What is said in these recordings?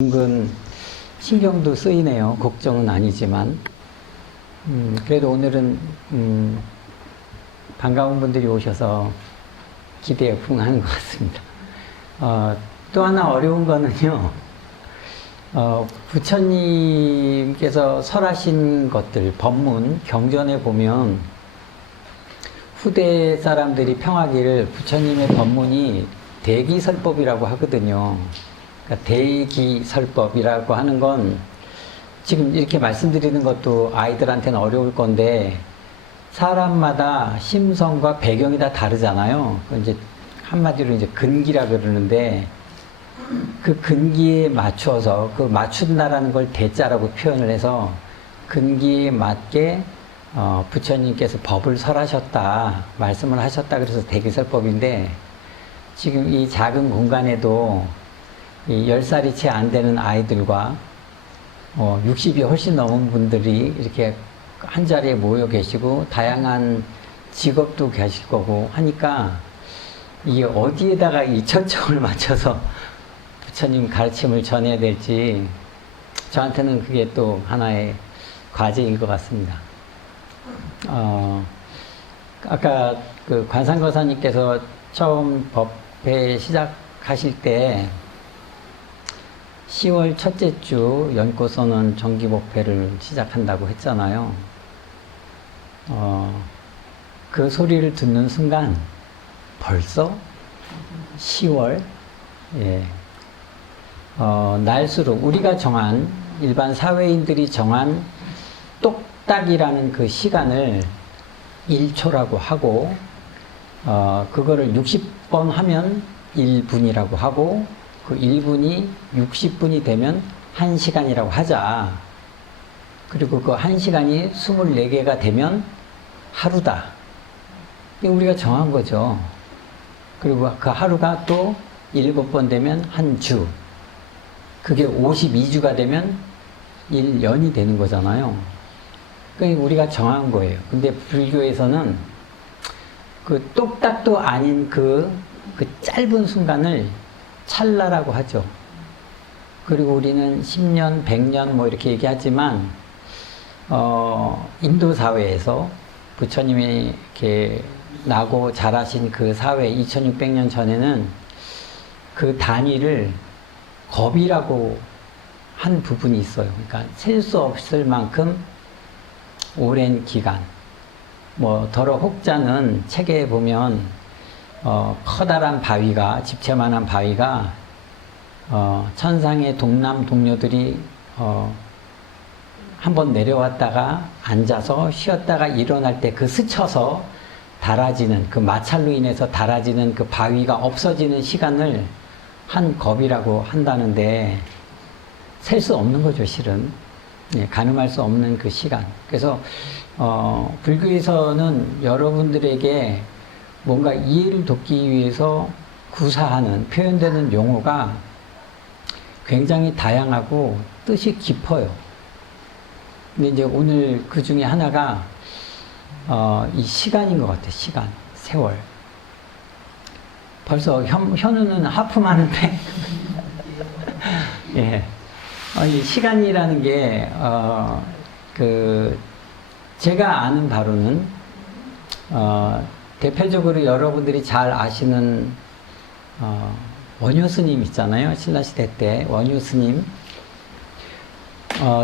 은근 신경도 쓰이네요. 걱정은 아니지만. 그래도 오늘은 반가운 분들이 오셔서 기대에 부응하는 것 같습니다. 또 하나 어려운 거는요. 부처님께서 설하신 것들, 법문, 경전에 보면 후대 사람들이 평하기를 부처님의 법문이 대기설법이라고 하거든요. 그러니까 대기설법이라고 하는 건 지금 이렇게 말씀드리는 것도 아이들한테는 어려울 건데 사람마다 심성과 배경이 다 다르잖아요. 이제 한마디로 이제 근기라 그러는데 그 근기에 맞춰서 그 맞춘다라는 걸 대자라고 표현을 해서 근기에 맞게 부처님께서 법을 설하셨다, 말씀을 하셨다 그래서 대기설법인데 지금 이 작은 공간에도 이 10살이 채 안 되는 아이들과 60이 훨씬 넘은 분들이 이렇게 한 자리에 모여 계시고 다양한 직업도 계실 거고 하니까 이게 어디에다가 이 초점을 맞춰서 부처님 가르침을 전해야 될지 저한테는 그게 또 하나의 과제인 것 같습니다. 아까 그 관상거사님께서 처음 법회 시작하실 때 10월 첫째 주 연꽃선언 정기법회를 시작한다고 했잖아요. 그 소리를 듣는 순간 벌써 10월, 예. 날수록 우리가 정한, 일반 사회인들이 정한 똑딱이라는 그 시간을 1초라고 하고, 그거를 60번 하면 1분이라고 하고, 그 1분이 60분이 되면 1시간이라고 하자. 그리고 그 1시간이 24개가 되면 하루다. 이게 우리가 정한 거죠. 그리고 그 하루가 또 7번 되면 한 주. 그게 52주가 되면 1년이 되는 거잖아요. 그러니까 우리가 정한 거예요. 근데 불교에서는 그 똑딱도 아닌 그 짧은 순간을 찰나라고 하죠. 그리고 우리는 10년, 100년 뭐 이렇게 얘기하지만 인도 사회에서 부처님이 이렇게 나고 자라신 그 사회 2600년 전에는 그 단위를 겁이라고 한 부분이 있어요. 그러니까 셀 수 없을 만큼 오랜 기간. 뭐 더러 혹자는 책에 보면 커다란 바위가, 집채만한 바위가 천상의 동남 동료들이 한번 내려왔다가 앉아서 쉬었다가 일어날 때 그 스쳐서 닳아지는, 그 마찰로 인해서 닳아지는 그 바위가 없어지는 시간을 한 겁이라고 한다는데 셀 수 없는 거죠, 실은. 예, 가늠할 수 없는 그 시간. 그래서 불교에서는 여러분들에게 뭔가 이해를 돕기 위해서 구사하는, 표현되는 용어가 굉장히 다양하고 뜻이 깊어요. 근데 이제 오늘 그 중에 하나가 이 시간인 것 같아요. 시간, 세월. 벌써 현우는 하품하는데 예. 이 시간이라는 게 제가 아는 바로는 대표적으로 여러분들이 잘 아시는 원효 스님 있잖아요. 신라시대 때 원효 스님.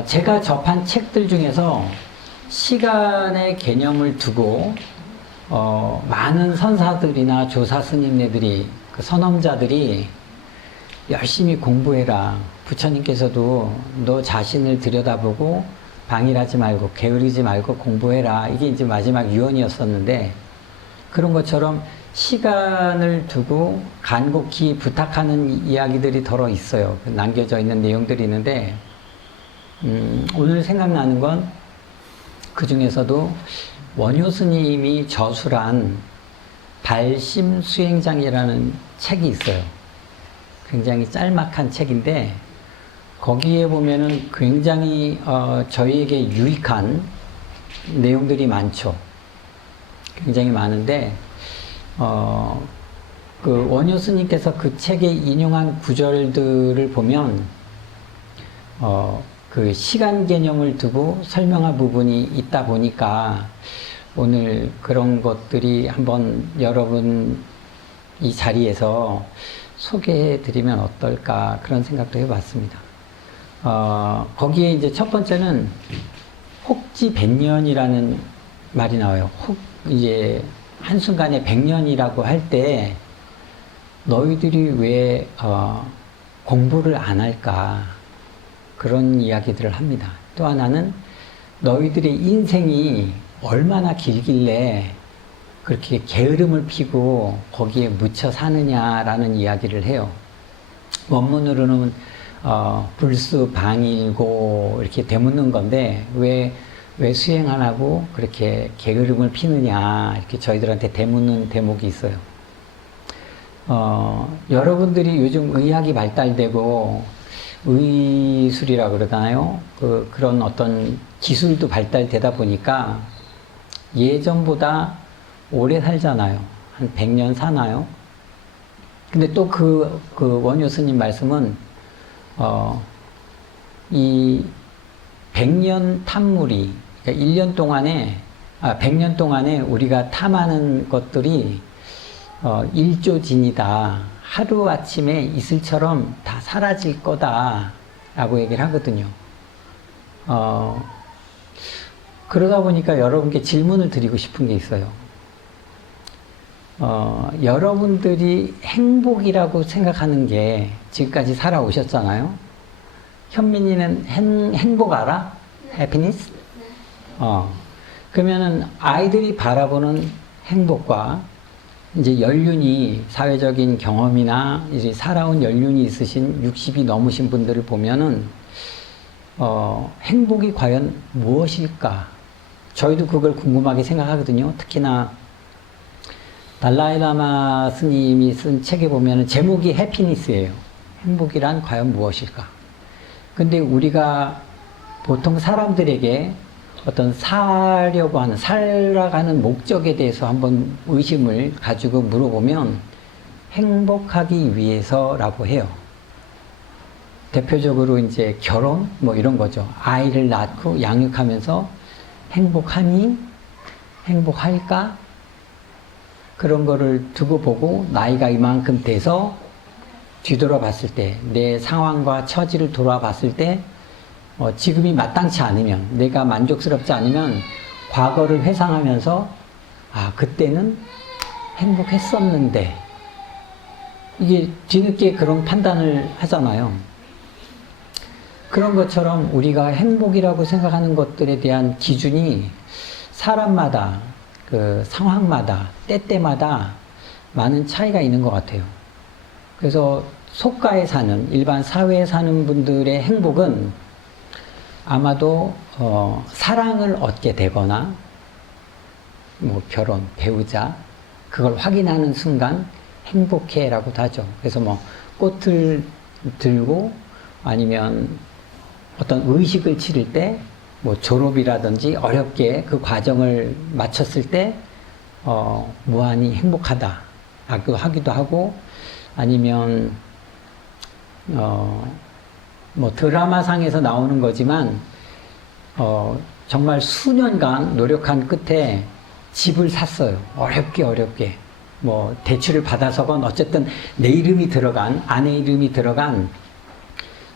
제가 접한 책들 중에서 시간의 개념을 두고 많은 선사들이나 조사 스님네들이, 그 선험자들이 열심히 공부해라. 부처님께서도 너 자신을 들여다보고 방일하지 말고 게으르지 말고 공부해라. 이게 이제 마지막 유언이었었는데 그런 것처럼 시간을 두고 간곡히 부탁하는 이야기들이 덜어 있어요. 남겨져 있는 내용들이 있는데 오늘 생각나는 건 그 중에서도 원효 스님이 저술한 발심수행장이라는 책이 있어요. 굉장히 짤막한 책인데 거기에 보면은 굉장히 저희에게 유익한 내용들이 많죠. 굉장히 많은데 그 원효 스님께서 그 책에 인용한 구절들을 보면 그 시간 개념을 두고 설명한 부분이 있다 보니까 오늘 그런 것들이 한번 여러분 이 자리에서 소개해 드리면 어떨까 그런 생각도 해봤습니다. 거기에 이제 첫 번째는 혹지백년이라는 말이 나와요. 이제 한순간에 100년이라고 할 때 너희들이 왜 공부를 안 할까 그런 이야기들을 합니다. 또 하나는 너희들의 인생이 얼마나 길길래 그렇게 게으름을 피고 거기에 묻혀 사느냐라는 이야기를 해요. 원문으로는 불수방일고 이렇게 되묻는 건데 왜 수행 안 하고 그렇게 게으름을 피느냐 이렇게 저희들한테 되묻는 대목이 있어요. 여러분들이 요즘 의학이 발달되고 의술이라 그러나요? 그런 어떤 기술도 발달되다 보니까 예전보다 오래 살잖아요. 한 100년 사나요? 근데 또 그 원효 스님 말씀은 이 100년 탐물이, 그러니까 100년 동안에 우리가 탐하는 것들이 일조진이다. 하루아침에 이슬처럼 다 사라질 거다. 라고 얘기를 하거든요. 그러다 보니까 여러분께 질문을 드리고 싶은 게 있어요. 여러분들이 행복이라고 생각하는 게 지금까지 살아오셨잖아요. 현민이는 행복 알아? 해피니스? 그러면은 아이들이 바라보는 행복과 이제 연륜이 사회적인 경험이나 이제 살아온 연륜이 있으신 60이 넘으신 분들을 보면은 행복이 과연 무엇일까? 저희도 그걸 궁금하게 생각하거든요. 특히나 달라이라마 스님이 쓴 책에 보면은 제목이 해피니스예요. 행복이란 과연 무엇일까? 근데 우리가 보통 사람들에게 어떤 살아가는 목적에 대해서 한번 의심을 가지고 물어보면 행복하기 위해서라고 해요. 대표적으로 이제 결혼 뭐 이런 거죠. 아이를 낳고 양육하면서 행복하니? 행복할까? 그런 거를 두고 보고 나이가 이만큼 돼서 뒤돌아봤을 때 내 상황과 처지를 돌아봤을 때 지금이 마땅치 않으면 내가 만족스럽지 않으면 과거를 회상하면서 그때는 행복했었는데 이게 뒤늦게 그런 판단을 하잖아요. 그런 것처럼 우리가 행복이라고 생각하는 것들에 대한 기준이 사람마다 그 상황마다 때때마다 많은 차이가 있는 것 같아요. 그래서 속가에 사는 일반 사회에 사는 분들의 행복은 아마도 사랑을 얻게 되거나 뭐 결혼, 배우자 그걸 확인하는 순간 행복해라고도 하죠. 그래서 뭐 꽃을 들고 아니면 어떤 의식을 치를 때 뭐 졸업이라든지 어렵게 그 과정을 마쳤을 때 무한히 행복하다 라고 하기도 하고 아니면 뭐 드라마상에서 나오는 거지만 정말 수년간 노력한 끝에 집을 샀어요. 어렵게 뭐 대출을 받아서건 어쨌든 내 이름이 들어간 아내 이름이 들어간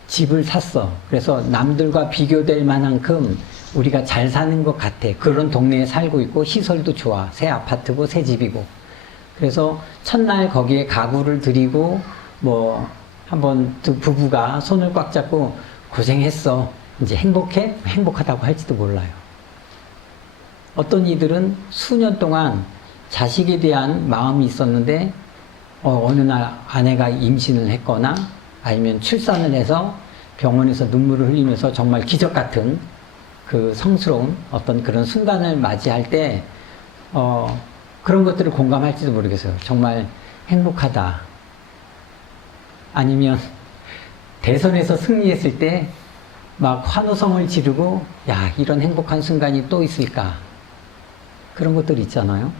집을 샀어. 그래서 남들과 비교될 만큼 우리가 잘 사는 것 같아. 그런 동네에 살고 있고 시설도 좋아. 새 아파트고 새 집이고. 그래서 첫날 거기에 가구를 들이고 뭐 한번 두 부부가 손을 꽉 잡고 고생했어. 이제 행복해? 행복하다고 할지도 몰라요. 어떤 이들은 수년 동안 자식에 대한 마음이 있었는데 어느 날 아내가 임신을 했거나 아니면 출산을 해서 병원에서 눈물을 흘리면서 정말 기적 같은 그 성스러운 어떤 그런 순간을 맞이할 때 그런 것들을 공감할지도 모르겠어요. 정말 행복하다. 아니면 대선에서 승리했을 때 막 환호성을 지르고 야 이런 행복한 순간이 또 있을까? 그런 것들 있잖아요.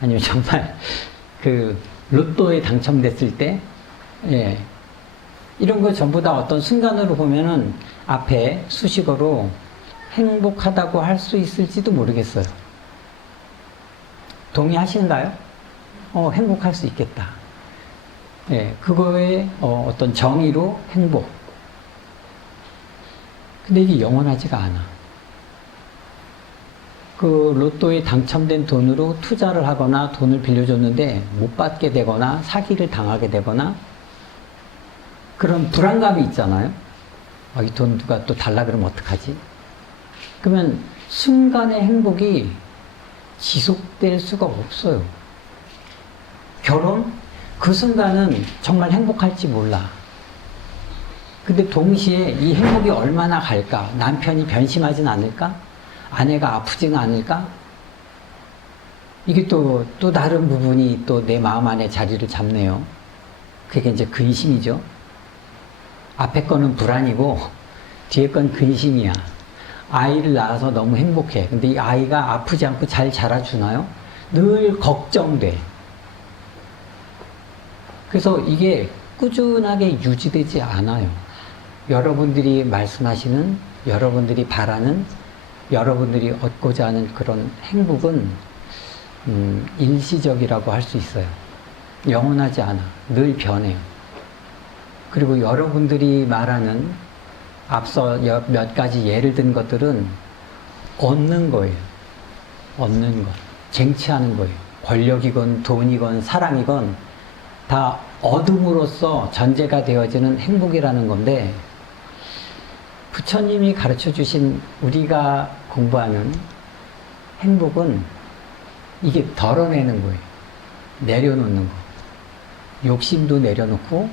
아니면 정말 그 로또에 당첨됐을 때 예, 이런 거 전부 다 어떤 순간으로 보면은 앞에 수식어로 행복하다고 할 수 있을지도 모르겠어요. 동의하시는가요? 행복할 수 있겠다. 예, 그거의 어떤 정의로 행복. 근데 이게 영원하지가 않아. 그 로또에 당첨된 돈으로 투자를 하거나 돈을 빌려줬는데 못 받게 되거나 사기를 당하게 되거나 그런 불안감이 있잖아요. 이 돈 누가 또 달라 그러면 어떡하지? 그러면 순간의 행복이 지속될 수가 없어요. 결혼? 그 순간은 정말 행복할지 몰라. 근데 동시에 이 행복이 얼마나 갈까? 남편이 변심하진 않을까? 아내가 아프지는 않을까? 이게 또 다른 부분이 또 내 마음 안에 자리를 잡네요. 그게 이제 근심이죠. 앞에 거는 불안이고 뒤에 건 근심이야. 아이를 낳아서 너무 행복해. 근데 이 아이가 아프지 않고 잘 자라주나요? 늘 걱정돼. 그래서 이게 꾸준하게 유지되지 않아요. 여러분들이 말씀하시는, 여러분들이 바라는, 여러분들이 얻고자 하는 그런 행복은 일시적이라고 할 수 있어요. 영원하지 않아. 늘 변해요. 그리고 여러분들이 말하는 앞서 몇 가지 예를 든 것들은 얻는 거예요. 얻는 것. 쟁취하는 거예요. 권력이건 돈이건 사랑이건 다 얻음으로써 전제가 되어지는 행복이라는 건데, 부처님이 가르쳐 주신 우리가 공부하는 행복은 이게 덜어내는 거예요. 내려놓는 거. 욕심도 내려놓고,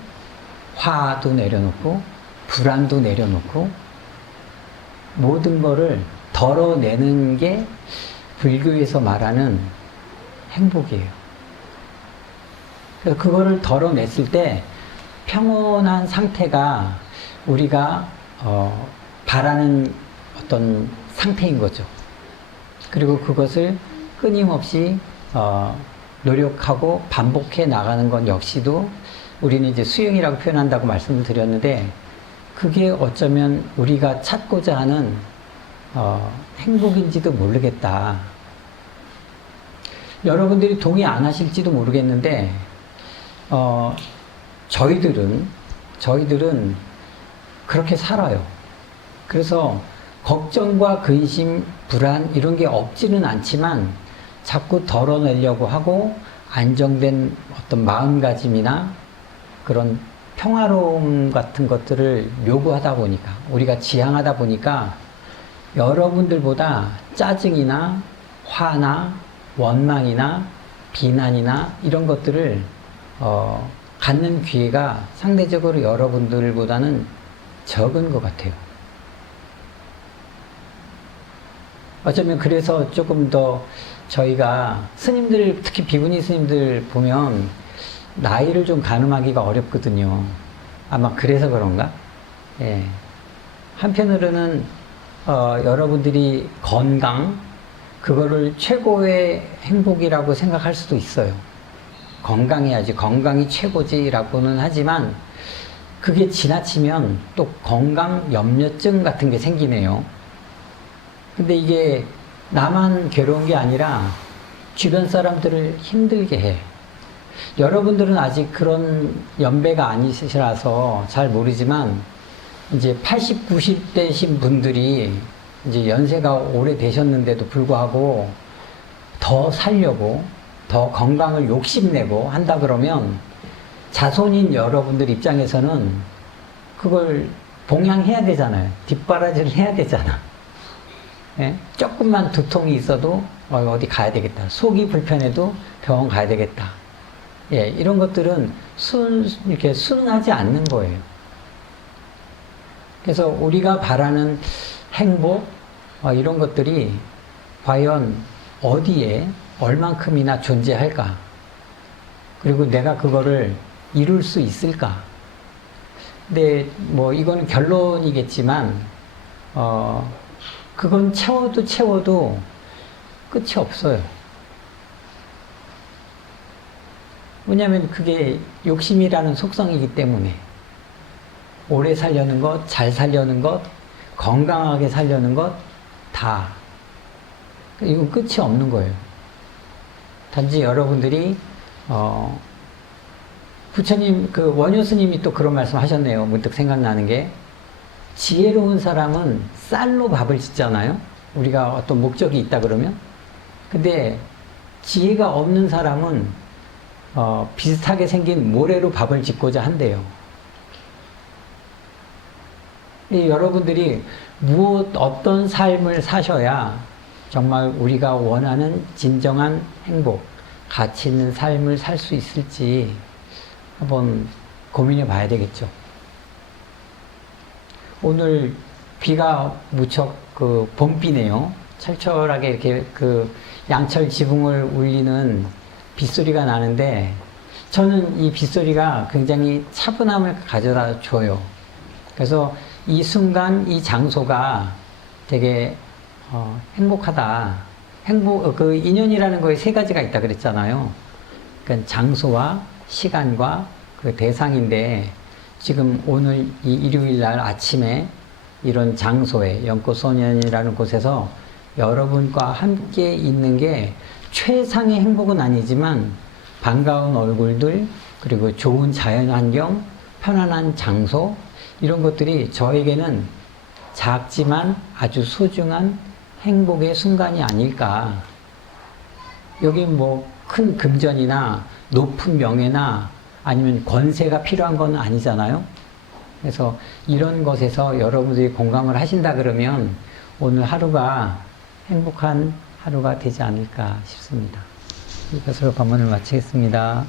화도 내려놓고, 불안도 내려놓고, 모든 거를 덜어내는 게 불교에서 말하는 행복이에요. 그래서 그거를 덜어냈을 때 평온한 상태가 우리가 바라는 어떤 상태인 거죠. 그리고 그것을 끊임없이 노력하고 반복해 나가는 건 역시도 우리는 이제 수행이라고 표현한다고 말씀을 드렸는데, 그게 어쩌면 우리가 찾고자 하는 행복인지도 모르겠다. 여러분들이 동의 안 하실지도 모르겠는데, 저희들은 그렇게 살아요. 그래서 걱정과 근심, 불안 이런 게 없지는 않지만 자꾸 덜어내려고 하고 안정된 어떤 마음가짐이나 그런 평화로움 같은 것들을 요구하다 보니까, 우리가 지향하다 보니까 여러분들보다 짜증이나 화나 원망이나 비난이나 이런 것들을 갖는 기회가 상대적으로 여러분들보다는 적은 것 같아요. 어쩌면 그래서 조금 더 저희가 스님들, 특히 비구니 스님들 보면 나이를 좀 가늠하기가 어렵거든요. 아마 그래서 그런가? 예. 한편으로는 여러분들이 건강, 그거를 최고의 행복이라고 생각할 수도 있어요. 건강해야지, 건강이 최고지라고는 하지만 그게 지나치면 또 건강 염려증 같은 게 생기네요. 근데 이게 나만 괴로운 게 아니라 주변 사람들을 힘들게 해. 여러분들은 아직 그런 연배가 아니시라서 잘 모르지만 이제 80, 90대신 분들이 이제 연세가 오래되셨는데도 불구하고 더 살려고, 더 건강을 욕심내고 한다 그러면 자손인 여러분들 입장에서는 그걸 봉양해야 되잖아요. 뒷바라지를 해야 되잖아. 예? 조금만 두통이 있어도 어디 가야 되겠다. 속이 불편해도 병원 가야 되겠다. 예, 이런 것들은 이렇게 순하지 않는 거예요. 그래서 우리가 바라는 행복, 이런 것들이 과연 어디에 얼만큼이나 존재할까? 그리고 내가 그거를 이룰 수 있을까? 근데 뭐 이거는 결론이겠지만, 그건 채워도 끝이 없어요. 왜냐하면 그게 욕심이라는 속성이기 때문에. 오래 살려는 것, 잘 살려는 것, 건강하게 살려는 것, 다. 이건 끝이 없는 거예요. 단지 여러분들이, 부처님, 그 원효 스님이 또 그런 말씀 하셨네요. 문득 생각나는 게. 지혜로운 사람은 쌀로 밥을 짓잖아요. 우리가 어떤 목적이 있다 그러면. 근데 지혜가 없는 사람은 비슷하게 생긴 모래로 밥을 짓고자 한대요. 여러분들이 어떤 삶을 사셔야 정말 우리가 원하는 진정한 행복, 가치 있는 삶을 살 수 있을지 한번 고민해 봐야 되겠죠. 오늘 비가 무척 봄비네요. 철철하게 이렇게 양철 지붕을 울리는 빗소리가 나는데 저는 이 빗소리가 굉장히 차분함을 가져다 줘요. 그래서 이 순간, 이 장소가 되게 행복하다. 인연이라는 거에 세 가지가 있다 그랬잖아요. 그러니까 장소와 시간과 그 대상인데 지금 오늘 이 일요일 날 아침에 이런 장소에 연꽃소년이라는 곳에서 여러분과 함께 있는 게 최상의 행복은 아니지만 반가운 얼굴들, 그리고 좋은 자연환경, 편안한 장소, 이런 것들이 저에게는 작지만 아주 소중한 행복의 순간이 아닐까. 여기 뭐 큰 금전이나 높은 명예나 아니면 권세가 필요한 건 아니잖아요. 그래서 이런 것에서 여러분들이 공감을 하신다 그러면 오늘 하루가 행복한 하루가 되지 않을까 싶습니다. 이것으로 본문을 마치겠습니다.